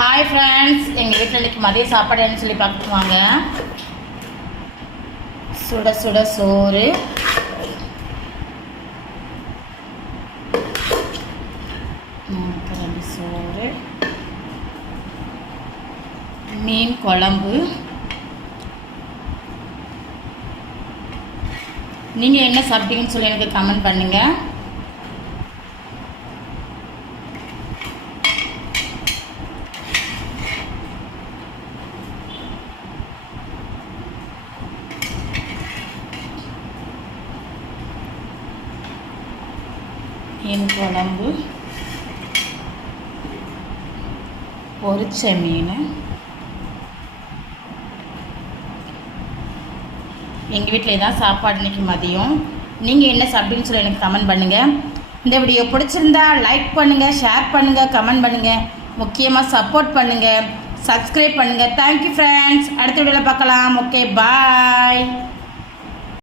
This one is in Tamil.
ஹாய் ஃப்ரெண்ட்ஸ், எங்கள் வீட்டில் இன்றைக்கி மதிய சாப்பாடு என்ன சொல்லி பார்த்துக்குவாங்க. சுட சுட சோறு, சோறு, மீன் குழம்பு. நீங்கள் என்ன சாப்பிட்டீங்கன்னு சொல்லி எனக்கு கமெண்ட் பண்ணுங்கள். மீன் குழம்பு, பொரிச்ச மீன். எங்கள் வீட்டில் தான் சாப்பாடு இன்றைக்கி மதியம். நீங்கள் என்ன சாப்பிடுன்னு சொல்லி எனக்கு கமெண்ட் பண்ணுங்கள். இந்த வீடியோ பிடிச்சிருந்தா லைக் பண்ணுங்கள், ஷேர் பண்ணுங்கள், கமெண்ட் பண்ணுங்கள், முக்கியமாக சப்போர்ட் பண்ணுங்கள், சப்ஸ்கிரைப் பண்ணுங்கள். Thank you friends. அடுத்த வீடியோவில் பார்க்கலாம். ஓகே, பாய்.